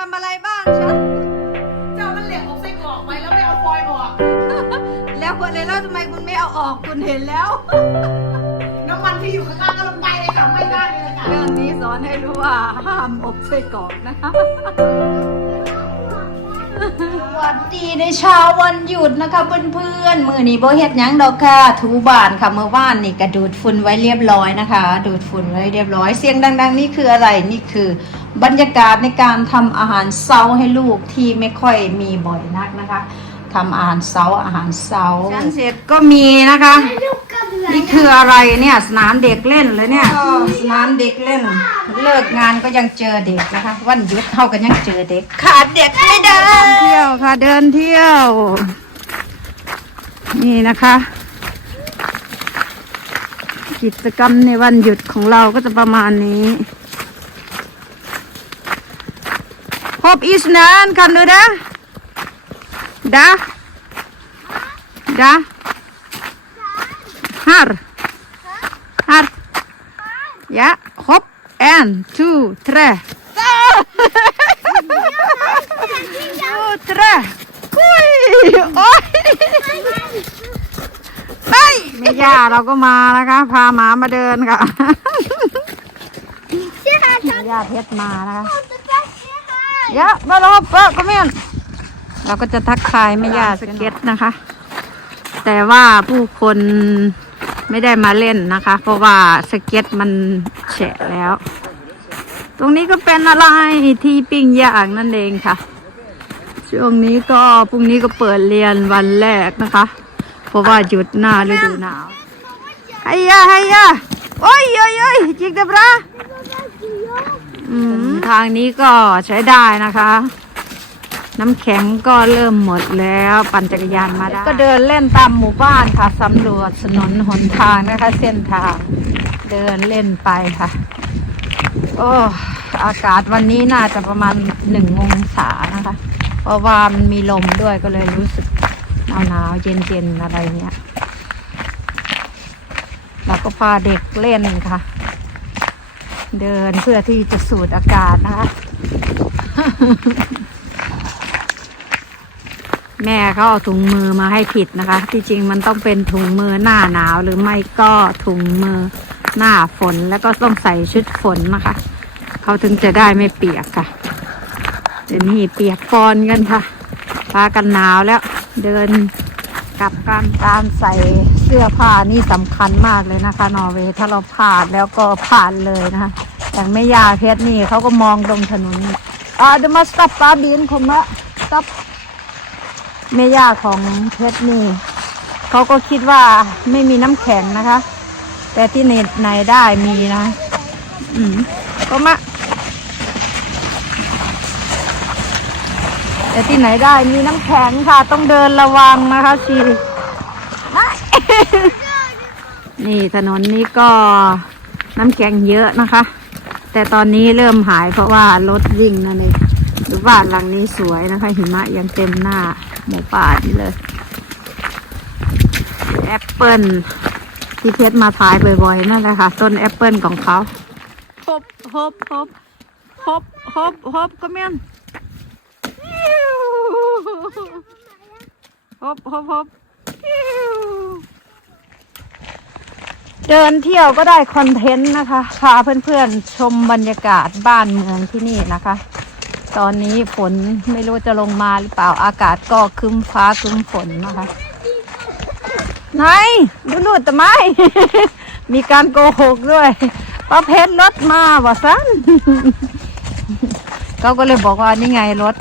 ทำอะไรบ้านฉัน เจ้านั่นแหละเอาไส้กรอกไว้แล้วไม่เอาฟอยล์ออก แล้วคนเลยแล้วทำไมคุณไม่เอาออกคุณเห็นแล้ว น้ำมันที่อยู่ข้างล่างก็ลงไปเลยค่ะ ไม่ได้เลยค่ะ เรื่องนี้สอนให้รู้ว่าห้ามอบไส้กรอกนะคะ สวัสดีในเช้าวันหยุดนะคะเพื่อนๆ มือนี้โบเฮ็ดหยังดอกค่ะ ถูบ้านค่ะเมื่อวานนี่กระดูดฝุ่นไว้เรียบร้อยนะคะ ดูดฝุ่นไว้เรียบร้อย เสียงดัง ๆ นี่คืออะไร นี่คือบรรยากาศในการทำอาหารเช้าให้ลูกที่ไม่ค่อยมีบ่อยนักนะคะทำอาหารเช้าอาหารเช้าฉันเสร็จก็มีนะคะ นี่คืออะไรเนี่ยสนามเด็กเล่นเลยเนี่ยสนามเด็กเล่น เลิกงานก็ยังเจอเด็กนะคะ วันหยุดเท่ากันยังเจอเด็กขาดเด็กไม่ได้เที่ยวค่ะเดินเที่ยว นี่นะคะ กิจกรรมในวันหยุดของเราก็จะประมาณนี้พบอีสนานกันดูนะดาดาฮาร์ฮาร์ยะฮบ and two three โอ้ตระคุยโอ้ยไปไม่ย่าเราก็มานะคะ พาหมามาเดินค่ะแม่ย่าเพชรมานะคะยะมาลบเปะก็เมียนเราก็จะทักทายแม่ย่าสเก็ตนะคะ แต่ว่าผู้คน ไม่ได้มาเล่นนะคะ เพราะว่าสเก็ตมันแฉะแล้ว ตรงนี้ก็เป็นอะไรที่ปิ้งย่างนั่นเองค่ะ ช่วงนี้ก็พรุ่งนี้ก็เปิดเรียนวันแรกนะคะ เพราะว่าหยุดหน้าฤดูหนาวไฮยาไฮยาโอ้ยโอ้ยโอ้ยจิกเดบราอืมทางนี้ก็ใช้ได้นะคะ น้ำแข็งก็เริ่มหมดแล้วปั่นจักรยานมาได้ ก็เดินเล่นตามหมู่บ้านค่ะสำรวจถนนหนทางนะคะ เส้นทางเดินเล่นไปค่ะ โอ้อากาศวันนี้น่าจะประมาณหนึ่งองศานะคะ เพราะว่ามันมีลมด้วยก็เลยรู้สึกหนาวหนาวเย็นเย็นๆอะไรเงี้ยเราก็พาเด็กเล่นค่ะ เดินเพื่อที่จะสูดอากาศนะคะ แม่เขาเอาถุงมือมาให้ผิดนะคะ ที่จริงมันต้องเป็นถุงมือหน้าหนาวหรือไม่ก็ถุงมือหน้าฝนแล้วก็ต้องใส่ชุดฝนนะคะ เขาถึงจะได้ไม่เปียกค่ะเดี๋ยวนี้เปียกปอนกันค่ะพากันหนาวแล้วเดินกลับกันการใส่เสื้อผ้านี่สำคัญมากเลยนะคะ นอร์เวย์ถ้าเราผ่านแล้วก็ผ่านเลยนะคะอย่างไม่ยาเพชรนี่เขาก็มองตรงถนนอ่าเดมาสต็อปปาบีนคมละสต็อป เมย่าของเพชรนี่เขาก็คิดว่าไม่มีน้ำแข็งนะคะ แต่ที่ไหนไหนได้มีนะ อืมก็มาแต่ที่ไหนได้มีน้ำแข็งค่ะ ต้องเดินระวังนะคะชีนี่ถนนนี้ก็น้ำแข็งเยอะนะคะ แต่ตอนนี้เริ่มหายเพราะว่ารถวิ่งนั่นเองหรือบ้านหลังนี้สวยนะคะ หิมะยังเต็มหน้า หมูป่านี่เลย แอปเปิลที่เพชรมาถ่ายบ่อยๆนั่นแหละค่ะ ต้นแอปเปิลของเขาฮบฮบฮบฮบฮบฮบก็เมียนฮบฮบฮบเดินเที่ยวก็ได้คอนเทนต์นะคะ พาเพื่อนๆ ชมบรรยากาศบ้านเมืองที่นี่นะคะ ตอนนี้ฝนไม่รู้จะลงมาหรือเปล่าอากาศก็คึ้มฟ้าคึ้มฝนนะคะไหนดูดูแต่ไม้มีการโกหกด้วยป้าเพชรรถมาว่าซันเขาก็เลยบอกว่านี่ไงรถ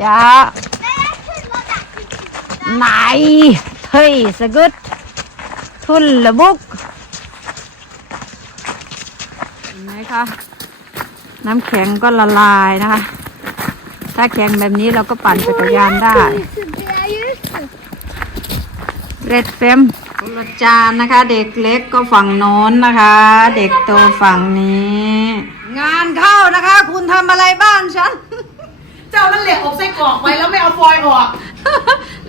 อย่าไหนเฮ้ยสกุดทุนละบุกเห็นไหมคะ น้ำแข็งก็ละลายนะคะ ถ้าแข็งแบบนี้เราก็ปั่นจักรยานได้ เรดเฟมคนละจานนะคะ เด็กเล็กก็ฝั่งโน้นนะคะ เด็กโตฝั่งนี้ งานเข้านะคะ คุณทำอะไรบ้านฉัน เจ้านั่นแหละเอาไส้กรอกไว้แล้วไม่เอาฟอยล์ออก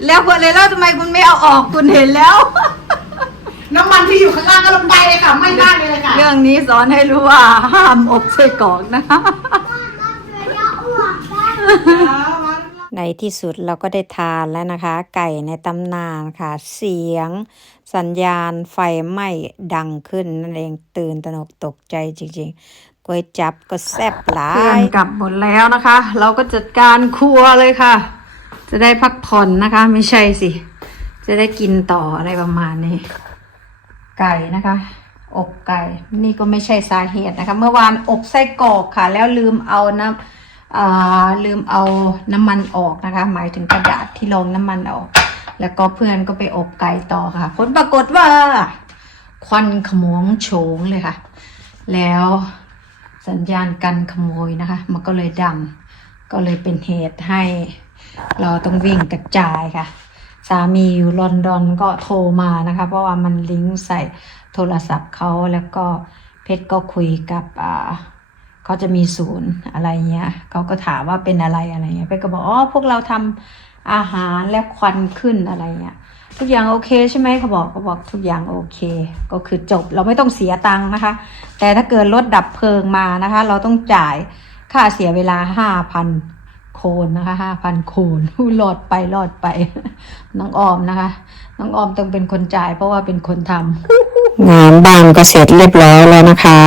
แล้วคนเลยแล้วทำไมคุณไม่เอาออกคุณเห็นแล้ว น้ำมันที่อยู่ข้างล่างก็ลงไปเลยค่ะ ไม่ได้เลยค่ะ เรื่องนี้สอนให้รู้ว่าห้ามอบไส้กรอกนะคะ ในที่สุดเราก็ได้ทานแล้วนะคะ ไก่ในตำนานค่ะ เสียง สัญญาณไฟไหม้ดังขึ้นนั่นเองตื่นตระหนกตกใจจริงๆก๋วยจับก็แซ่บหลายเพื่อนกลับหมดแล้วนะคะ เราก็จัดการครัวเลยค่ะ จะได้พักผ่อนนะคะ ไม่ใช่สิ จะได้กินต่ออะไรประมาณนี้ ไก่นะคะ อบไก่ นี่ก็ไม่ใช่สาเหตุนะคะ เมื่อวานอบไส้กรอกค่ะ แล้วลืมเอาน้ำลืมเอาน้ำมันออกนะคะ หมายถึงกระดาษที่รองน้ำมันออก แล้วก็เพื่อนก็ไปอบไก่ต่อค่ะ ผลปรากฏว่า ควันขโมงโฉงเลยค่ะ แล้วสัญญาณกันขโมยนะคะ มันก็เลยดังก็เลยเป็นเหตุให้เราต้องวิ่งกระจายค่ะ สามีอยู่ลอนดอนก็โทรมานะคะ เพราะว่ามันลิงก์ใส่โทรศัพท์เขาแล้วก็เพชรก็คุยกับอ่าเขาจะมีศูนย์อะไรเงี้ยเขาก็ถามว่าเป็นอะไรอะไรเงี้ยเพชรก็บอกอ๋อพวกเราทำอาหารและควันขึ้นอะไรเงี้ยทุกอย่างโอเคใช่ไหมเขาบอกเขาบอกทุกอย่างโอเค ก็คือจบเราไม่ต้องเสียตังค์นะคะ แต่ถ้าเกิดรถดับเพลิงมานะคะ เราต้องจ่ายค่าเสียเวลาห้าพัน โคนนะคะห้าพันโคนผู้รอดไปรอดไป น้องออมนะคะ น้องออมต้องเป็นคนจ่ายเพราะว่าเป็นคนทำงานบ้านก็เสร็จเรียบร้อยแล้วนะคะ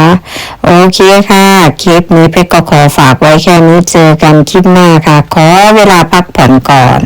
โอเคค่ะ คลิปนี้เพชรก็ขอฝากไว้แค่นี้เจอกันคลิปหน้าค่ะ ขอเวลาพักผ่อนก่อน